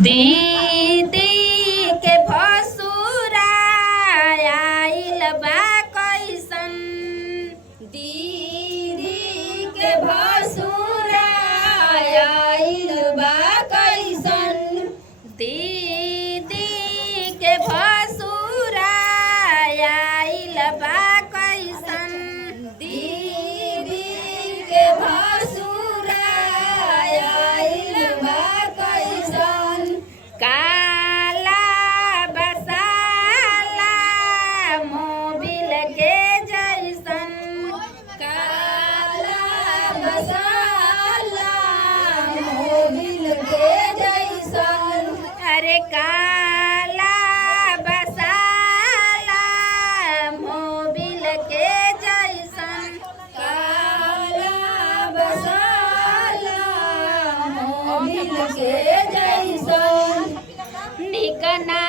दीदी के भसुरा आइल बा कैसन। दीदी के भसुरा आइल बा कैसन। दीदी के भसुरा आइल बा कैसन। दीदी के भसुरा आइल बा कैसन। काला बसाला मोबिल के जैसन। काला बसाला मोबिल के जैसन। अरे काला बसाला मोबिल के जैसन। काला बसाला मोबिल के जैसन। निकना